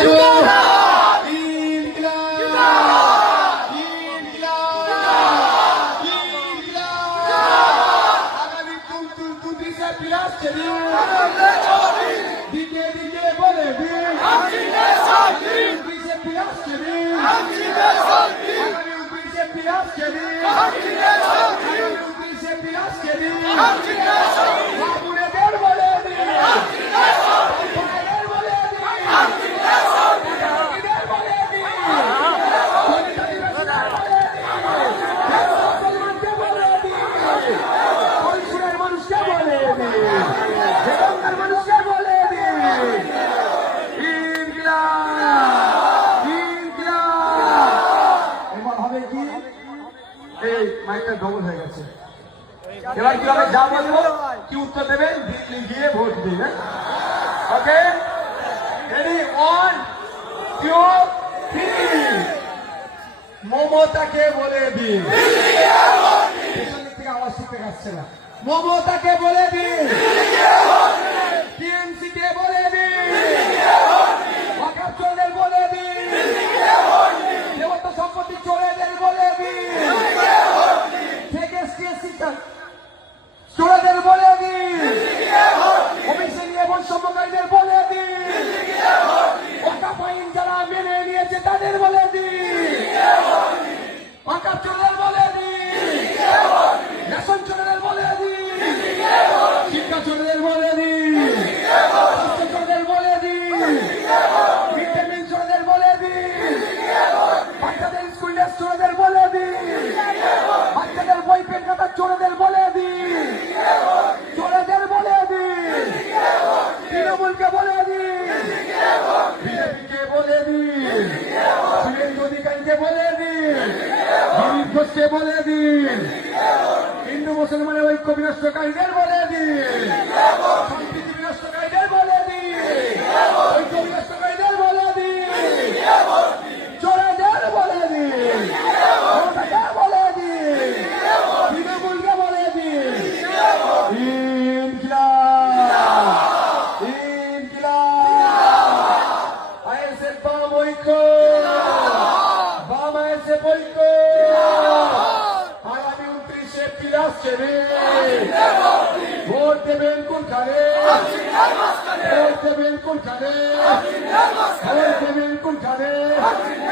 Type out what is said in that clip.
Double হয়ে গেছে। এবার কি হবে? যা বলবো কি উত্তর দেবেন, দিল্লি গিয়ে ভোট দিবেন। ওকে, রেডি? 1 2 3। মমতাকে বলে দিন। পেছন দিক থেকে আওয়াজ শিখতে আসছে না। মমতাকে বলে দিন, টিএমসি কে বলে দিন, ওয়াকাফ চোরদের বলে দিন, দেবত্ব সম্পত্তি চোরেদের বলে দিন, চোরেদের বলে দিন, ওবিসি নিয়ে বৈষম্যকারীদের বলে দিন, ওয়াকাফ আইন যারা মেনে নিয়েছে তাদের বলে দিন, ওয়াকাফ চোরদের বলে দিন, রেশন চোরদের বলে দিন, শিক্ষা চোরদের বলে দিন, স্বাস্থ্য চোরদের বলে দিন, মিড ডে মিল চোরদের বলে দিন, বাচ্চাদের স্কুল ড্রেস চোরদের বলে দিন, বাচ্চাদের বই পেন খাতা চোরদের বলে দিন, চোরদের বলে দিন, তৃণমূলকে বলে দিন, বিজেপিকে বলে দিন, শুভেন্দু অধিকারীকে বলে দিন, দিলীপ ঘোষকে বলে দিন, হিন্দু মুসলমানের ঐক্য বিনষ্টকারীদের বলে দিন, সম্প্রীতি বিনষ্টকারীদের বলে দিন, ঐক্য বিনষ্টকারীদের বলে দিন, চোরেদের বলে দিন, মমতাকে বলে দিন, তৃণমূলকে বলে দিন। ইনকিলাব, ইনকিলাব, আইএসএফ বাম ঐক্য, বাম আইএসএফ ঐক্য। আগামী 29 এপ্রিল আসছে রে, ভোট দেবেন কোনখানে, ভোট দেবেন কোনখানে, ভোট দেবেন কোনখানে।